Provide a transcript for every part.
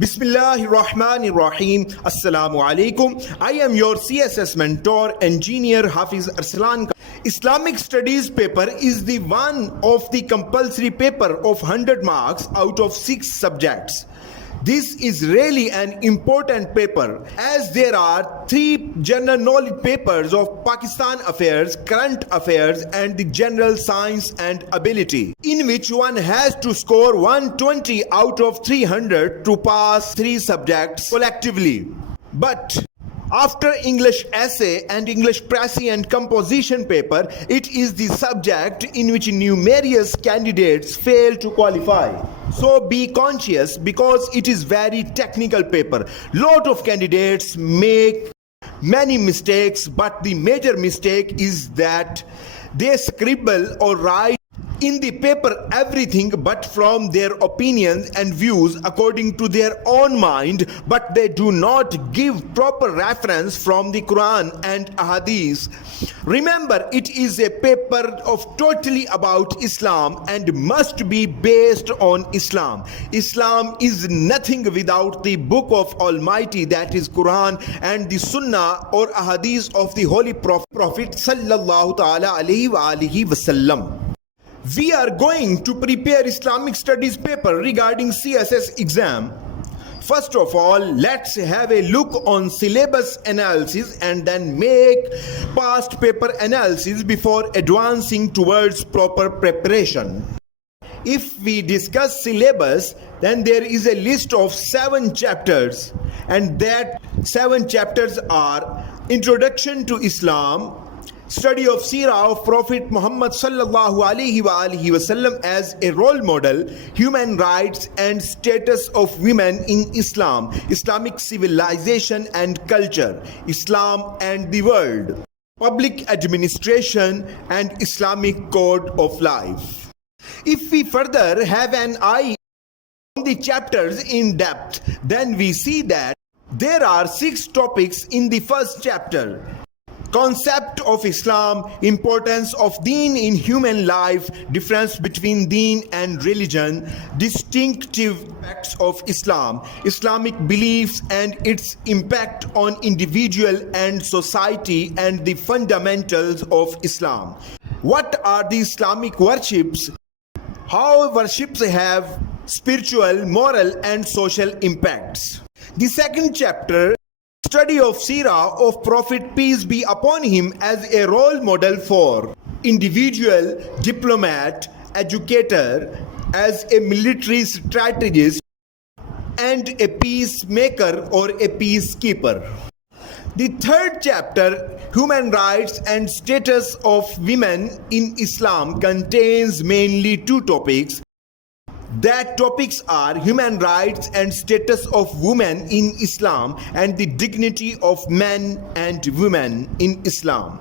Bismillahirrahmanirrahim. Assalamu alaikum. I am your CSS mentor, engineer Hafiz Arslan. Islamic Studies paper is the one of the compulsory paper of 100 marks out of 6 subjects. This is really an important paper as there are 3 general knowledge papers of Pakistan affairs, current affairs and the general science and ability, in which one has to score 120 out of 300 to pass 3 subjects collectively. But after English essay and English praise and composition paper, it is the subject in which numerous candidates fail to qualify. So be conscious because it is very technical paper. Lot of candidates make many mistakes, but the major mistake is that they scribble or write in the paper everything but from their opinions and views according to their own mind, but they do not give proper reference from the Qur'an and Hadith. Remember, it is a paper of totally about Islam and must be based on Islam. Islam is nothing without the book of Almighty, that is Qur'an, and the Sunnah or Hadith of the Holy Prophet sallallahu ta'ala alayhi wa alihi wasallam. We are going to prepare Islamic Studies paper regarding CSS exam. First of all, let's have a look on syllabus analysis and then make past paper analysis before advancing towards proper preparation. If we discuss syllabus, then there is a list of 7 chapters, and that 7 chapters are Introduction to Islam, Study of SEERAH of Prophet Muhammad sallallahu alaihi wasallam as a role model, Human Rights and Status of Women in Islam, Islamic Civilization and Culture, Islam and the World, Public Administration and Islamic Code of Life. If we further have an eye on the chapters in depth, then we see that there are 6 topics in the first chapter. Concept of Islam, importance of deen in human life, difference between deen and religion, distinctive aspects of Islam, Islamic beliefs and its impact on individual and society, and the fundamentals of Islam. What are the Islamic worships? How worships have spiritual, moral and social impacts. The second chapter, Study of SEERAH of Prophet Peace be upon him as a role model for individual, diplomat, educator, as a military strategist and a peacemaker or a peacekeeper. The third chapter, Human Rights and Status of Women in Islam, contains mainly 2 topics. That topics are human rights and status of women in Islam and the dignity of men and women in Islam.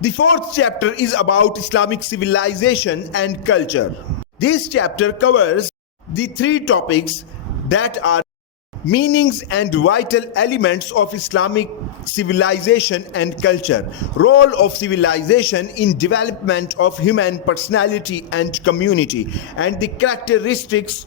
The fourth chapter is about Islamic civilization and culture. This chapter covers the 3 topics that are meanings and vital elements of Islamic civilization and culture, role of civilization in development of human personality and community, and the characteristics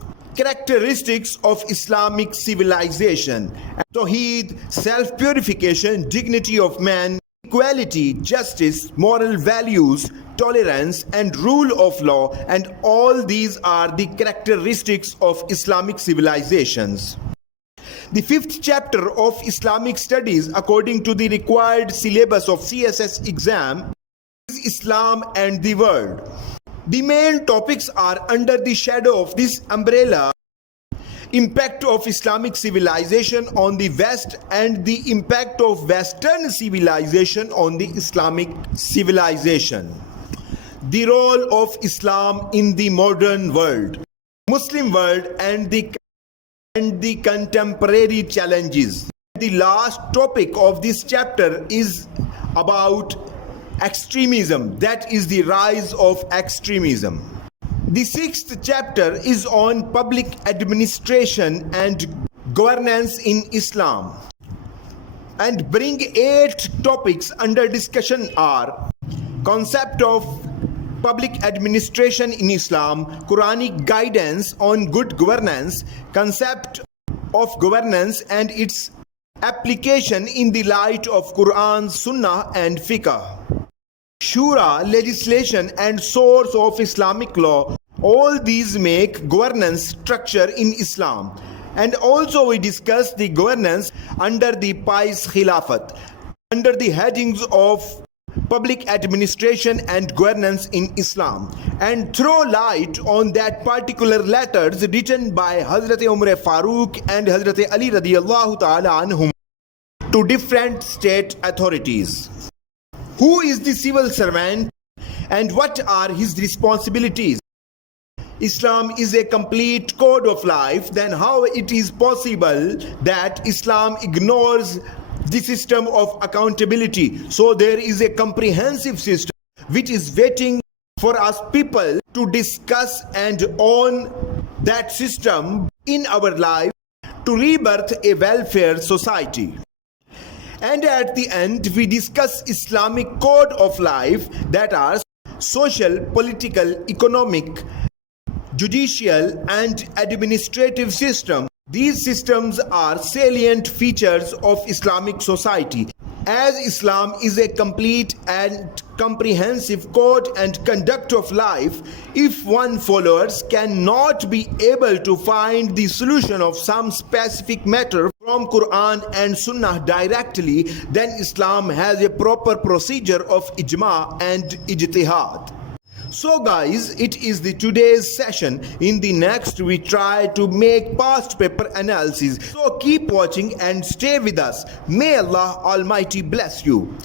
of Islamic civilization: Tawheed, self-purification, dignity of man, equality, justice, moral values, tolerance and rule of law, and all these are the characteristics of Islamic civilizations. The 5th chapter of Islamic Studies, according to the required syllabus of CSS exam, is Islam and the World. The main topics are under the shadow of this umbrella: impact of Islamic civilization on the West and the impact of Western civilization on the Islamic civilization, the role of Islam in the modern world, Muslim world and the contemporary challenges. The last topic of this chapter is about extremism, that is the rise of extremism. The 6th chapter is on public administration and governance in Islam, and bring 8 topics under discussion are concept of public administration in Islam, Quranic guidance on good governance, concept of governance and its application in the light of Qur'an, Sunnah and Fiqh. Shura, legislation and source of Islamic law, all these make governance structure in Islam. And also we discuss the governance under the Pious Khilafat, under the headings of public administration and governance in Islam, and throw light on that particular letters written by Hazrat Umar Farooq and Hazrat Ali radiyallahu ta'ala anhum to different state authorities. Who is the civil servant and what are his responsibilities? Islam is a complete code of life. Then how it is possible that Islam ignores the system of accountability? So there is a comprehensive system which is waiting for us people to discuss and own that system in our life to rebirth a welfare society. And at the end we discuss Islamic code of life, that are social, political, economic, judicial and administrative system. These systems are salient features of Islamic society. As Islam is a complete and comprehensive code and conduct of life, if one followers cannot be able to find the solution of some specific matter from Qur'an and Sunnah directly, then Islam has a proper procedure of ijma and ijtihad. So guys, it is the today's session. In the next we try to make past paper analysis. So keep watching and stay with us. May Allah Almighty bless you.